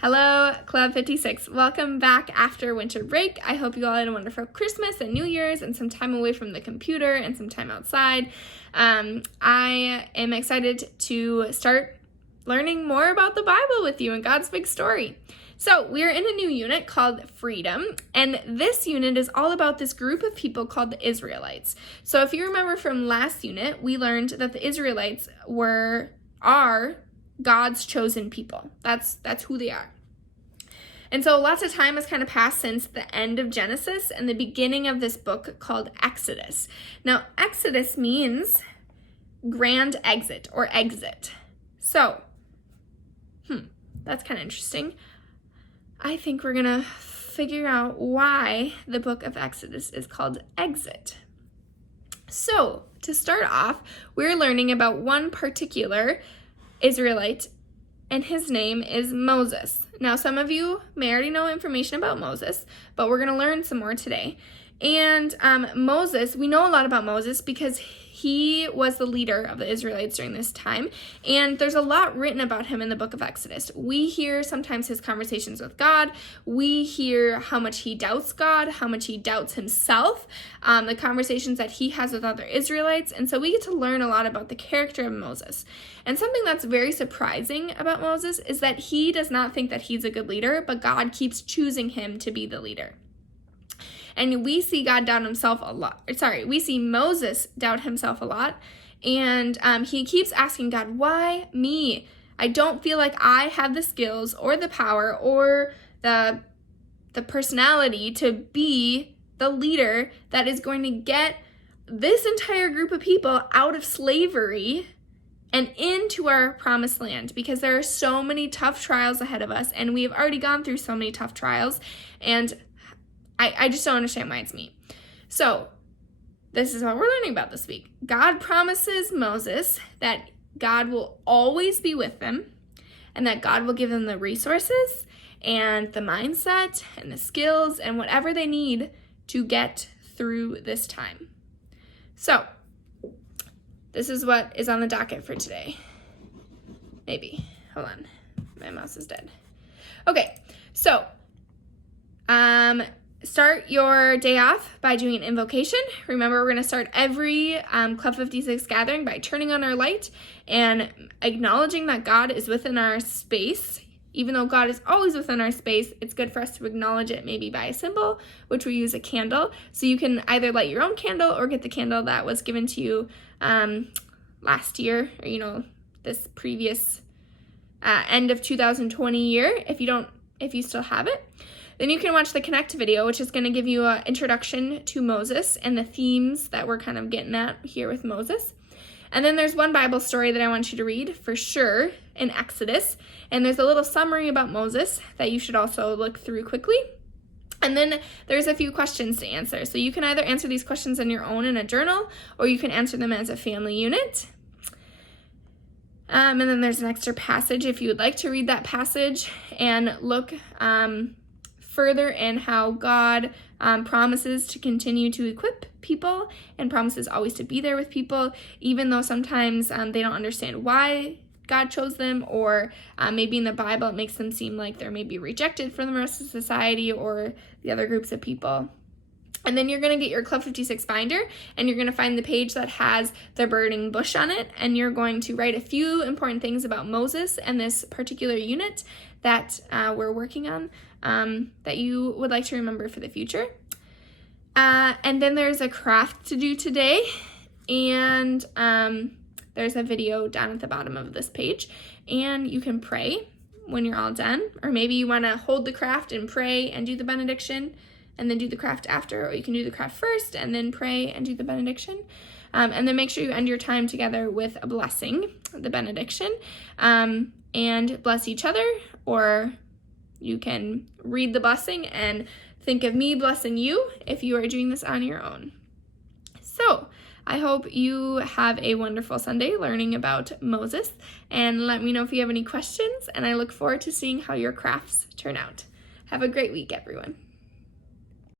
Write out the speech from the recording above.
Hello, Club 56. Welcome back after winter break. I hope you all had a wonderful Christmas and New Year's and some time away from the computer and some time outside. I am excited to start learning more about the Bible with you and God's big story. So we're in a new unit called Freedom, and this unit is all about this group of people called the Israelites. So if you remember from last unit, we learned that the Israelites are God's chosen people. That's who they are. And so lots of time has kind of passed since the end of Genesis and the beginning of this book called Exodus. Now, Exodus means grand exit or exit. So, that's kind of interesting. I think we're going to figure out why the book of Exodus is called Exit. So, to start off, we're learning about one particular Israelite, and his name is Moses. Now, some of you may already know information about Moses, but we're going to learn some more today. And Moses, we know a lot about Moses because he was the leader of the Israelites during this time, and there's a lot written about him in the book of Exodus. We hear sometimes his conversations with God. We hear how much he doubts God, how much he doubts himself, the conversations that he has with other Israelites, and so we get to learn a lot about the character of Moses. And something that's very surprising about Moses is that he does not think that he's a good leader, but God keeps choosing him to be the leader. And we see we see Moses doubt himself a lot. And he keeps asking God, why me? I don't feel like I have the skills or the power or the personality to be the leader that is going to get this entire group of people out of slavery and into our promised land, because there are so many tough trials ahead of us, and we have already gone through so many tough trials, and I just don't understand why it's me. So this is what we're learning about this week. God promises Moses that God will always be with them, and that God will give them the resources and the mindset and the skills and whatever they need to get through this time. So this is what is on the docket for today. Maybe. Hold on. My mouse is dead. Okay. So, start your day off by doing an invocation. Remember, we're going to start every Club 56 gathering by turning on our light and acknowledging that God is within our space. Even though God is always within our space, it's good for us to acknowledge it maybe by a symbol, which we use a candle. So you can either light your own candle or get the candle that was given to you last year, or this previous end of 2020 year, if you still have it. Then you can watch the Connect video, which is going to give you an introduction to Moses and the themes that we're kind of getting at here with Moses. And then there's one Bible story that I want you to read for sure in Exodus. And there's a little summary about Moses that you should also look through quickly. And then there's a few questions to answer. So you can either answer these questions on your own in a journal, or you can answer them as a family unit. And then there's an extra passage if you would like to read that passage and look further in how God promises to continue to equip people and promises always to be there with people, even though sometimes they don't understand why God chose them, or maybe in the Bible it makes them seem like they're maybe rejected from the rest of society or the other groups of people. And then you're going to get your Club 56 binder, and you're going to find the page that has the burning bush on it, and you're going to write a few important things about Moses and this particular unit that we're working on that you would like to remember for the future. And then there's a craft to do today, and there's a video down at the bottom of this page, and you can pray when you're all done, or maybe you want to hold the craft and pray and do the benediction and then do the craft after, or you can do the craft first and then pray and do the benediction. And then make sure you end your time together with a blessing, the benediction, and bless each other, or you can read the blessing and think of me blessing you if you are doing this on your own. So I hope you have a wonderful Sunday learning about Moses, and let me know if you have any questions, and I look forward to seeing how your crafts turn out. Have a great week, everyone.